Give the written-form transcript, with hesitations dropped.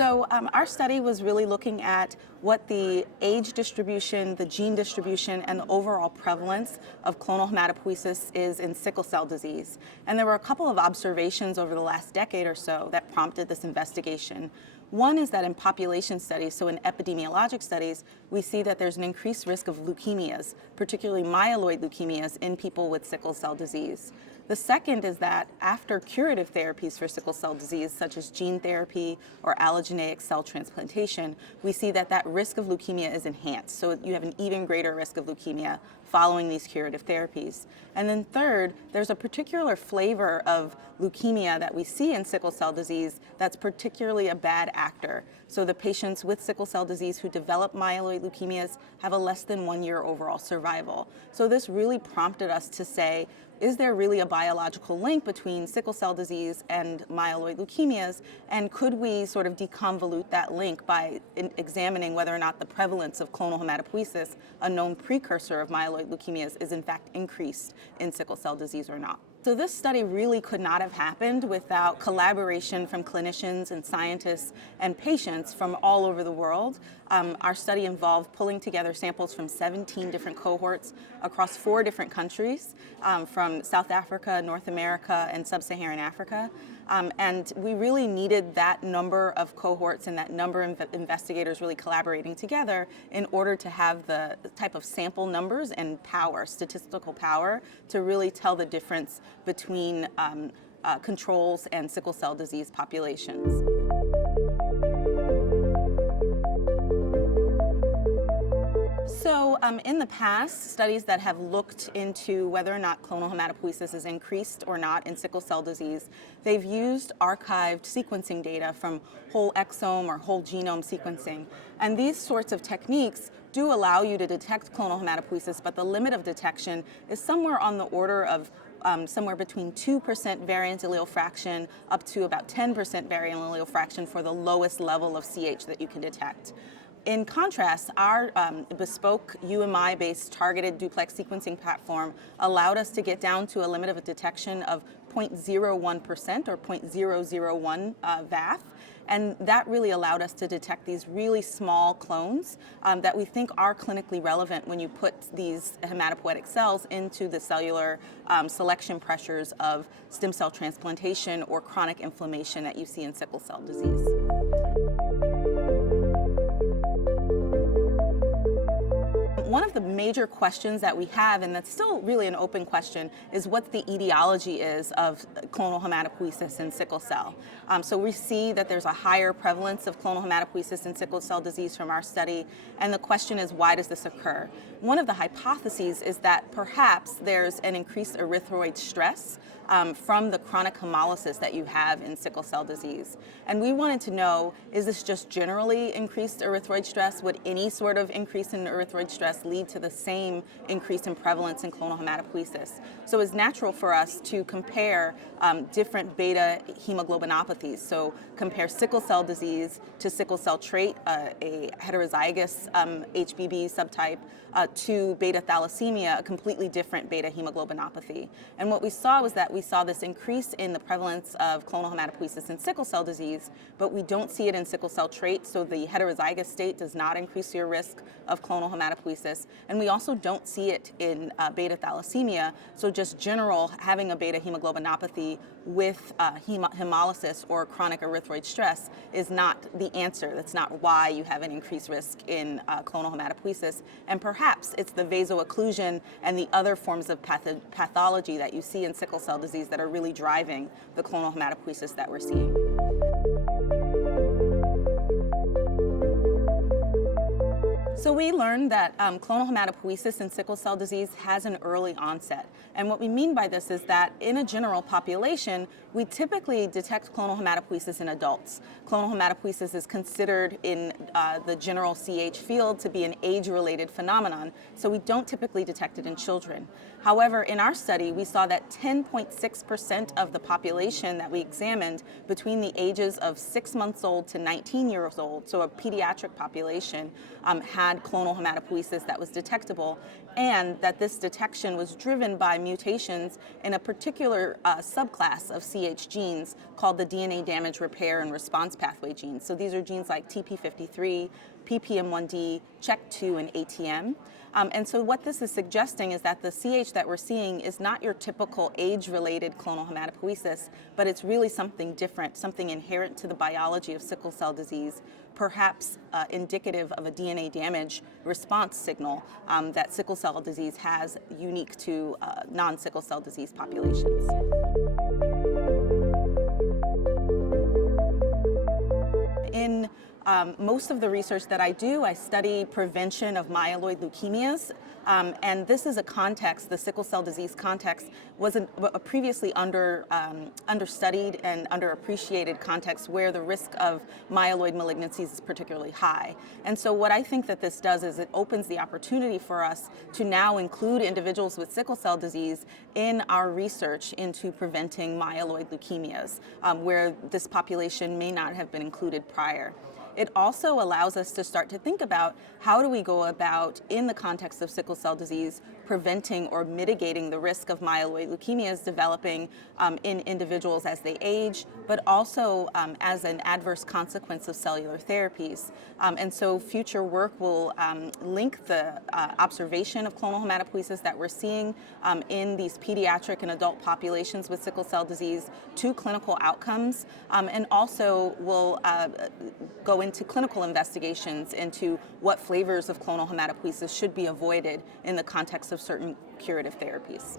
Our study was really looking at what the age distribution, the gene distribution, and the overall prevalence of clonal hematopoiesis is in sickle cell disease. And there were a couple of observations over the last decade or so that prompted this investigation. One is that in population studies, so in epidemiologic studies, we see that there's an increased risk of leukemias, particularly myeloid leukemias in people with sickle cell disease. The second is that after curative therapies for sickle cell disease, such as gene therapy or allogeneic cell transplantation, we see that that risk of leukemia is enhanced. So you have an even greater risk of leukemia following these curative therapies. And then third, there's a particular flavor of leukemia that we see in sickle cell disease that's particularly a bad actor. So the patients with sickle cell disease who develop myeloid leukemias have a less than 1 year overall survival. So this really prompted us to say, is there really a biological link between sickle cell disease and myeloid leukemias? And could we sort of deconvolute that link by examining whether or not the prevalence of clonal hematopoiesis, a known precursor of myeloid leukemias, is in fact increased in sickle cell disease or not? So this study really could not have happened without collaboration from clinicians and scientists and patients from all over the world. Our study involved pulling together samples from 17 different cohorts across 4 different countries, from South Africa, North America, and Sub-Saharan Africa. And we really needed that number of cohorts and that number of investigators really collaborating together in order to have the type of sample numbers and power, statistical power, to really tell the difference between controls and sickle cell disease populations. So in the past, studies that have looked into whether or not clonal hematopoiesis is increased or not in sickle cell disease, they've used archived sequencing data from whole exome or whole genome sequencing. And these sorts of techniques do allow you to detect clonal hematopoiesis, but the limit of detection is somewhere on the order of somewhere between 2% variant allele fraction up to about 10% variant allele fraction for the lowest level of CH that you can detect. In contrast, our bespoke UMI-based targeted duplex sequencing platform allowed us to get down to a limit of detection of 0.01% or 0.001 VAF. And that really allowed us to detect these really small clones that we think are clinically relevant when you put these hematopoietic cells into the cellular selection pressures of stem cell transplantation or chronic inflammation that you see in sickle cell disease. One of the major questions that we have, and that's still really an open question, is what the etiology is of clonal hematopoiesis in sickle cell. So we see that there's a higher prevalence of clonal hematopoiesis in sickle cell disease from our study, and the question is, why does this occur? One of the hypotheses is that perhaps there's an increased erythroid stress from the chronic hemolysis that you have in sickle cell disease. And we wanted to know, is this just generally increased erythroid stress? Would any sort of increase in erythroid stress lead to the same increase in prevalence in clonal hematopoiesis? So it's natural for us to compare different beta hemoglobinopathies. So compare sickle cell disease to sickle cell trait, a heterozygous HBB subtype, to beta thalassemia, a completely different beta hemoglobinopathy. And what we saw was that we saw this increase in the prevalence of clonal hematopoiesis in sickle cell disease, but we don't see it in sickle cell trait, so the heterozygous state does not increase your risk of clonal hematopoiesis. And we also don't see it in beta thalassemia, so just general having a beta hemoglobinopathy with hemolysis or chronic erythroid stress is not the answer. That's not why you have an increased risk in clonal hematopoiesis. And perhaps it's the vaso-occlusion and the other forms of pathology that you see in sickle cell disease that are really driving the clonal hematopoiesis that we're seeing. So we learned that clonal hematopoiesis in sickle cell disease has an early onset. And what we mean by this is that in a general population, we typically detect clonal hematopoiesis in adults. Clonal hematopoiesis is considered in the general CH field to be an age-related phenomenon, so we don't typically detect it in children. However, in our study, we saw that 10.6% of the population that we examined between the ages of 6 months old to 19 years old, so a pediatric population, had clonal hematopoiesis that was detectable, and that this detection was driven by mutations in a particular subclass of CH genes called the DNA damage repair and response pathway genes. So these are genes like TP53, PPM1D, CHEK2, and ATM. And so what this is suggesting is that the CH that we're seeing is not your typical age-related clonal hematopoiesis, but it's really something different, something inherent to the biology of sickle cell disease, perhaps indicative of a DNA damage response signal that sickle cell disease has unique to non-sickle cell disease populations. In most of the research that I do, I study prevention of myeloid leukemias, and this is a context, the sickle cell disease context, was a previously understudied and underappreciated context where the risk of myeloid malignancies is particularly high. And so what I think that this does is it opens the opportunity for us to now include individuals with sickle cell disease in our research into preventing myeloid leukemias, where this population may not have been included prior. It also allows us to start to think about how do we go about, in the context of sickle cell disease, preventing or mitigating the risk of myeloid leukemias developing in individuals as they age, but also as an adverse consequence of cellular therapies. And so future work will link the observation of clonal hematopoiesis that we're seeing in these pediatric and adult populations with sickle cell disease to clinical outcomes, and also will go into clinical investigations into what flavors of clonal hematopoiesis should be avoided in the context of certain curative therapies.